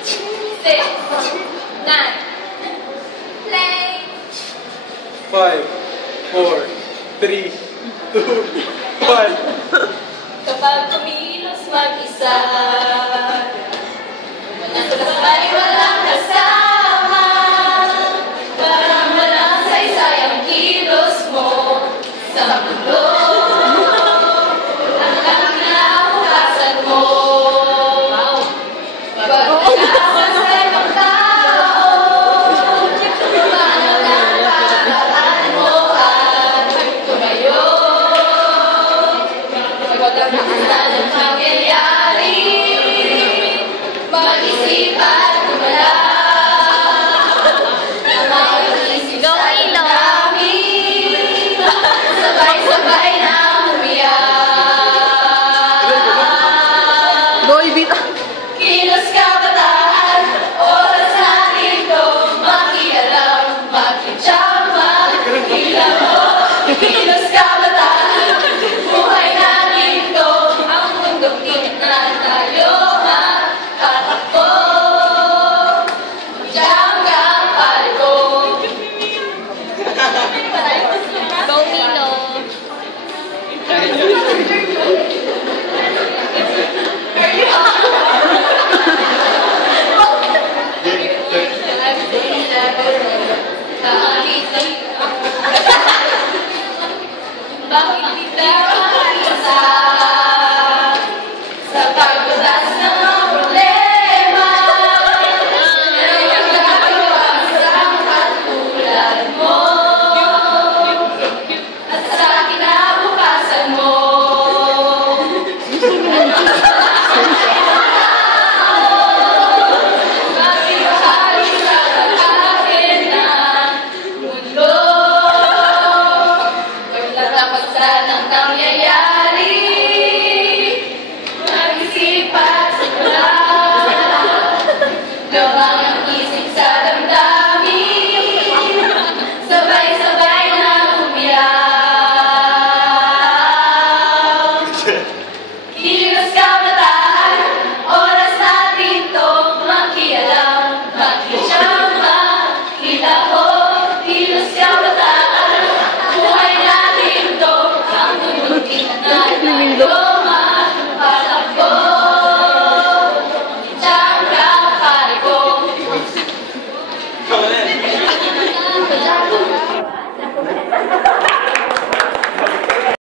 6, 9. Play! 5, 4, 3, 2, 1. Kapag kumilos mag-isa, sabay walang kasama, parang walang saysay ang kilos mo sa mundo. Ang laki na bukasan mo, pagkakakas sa ibang tao, paano lang pakaan mo at tumayo. Huwag ang nakasal ng pangyayari, mag-isip at kumala.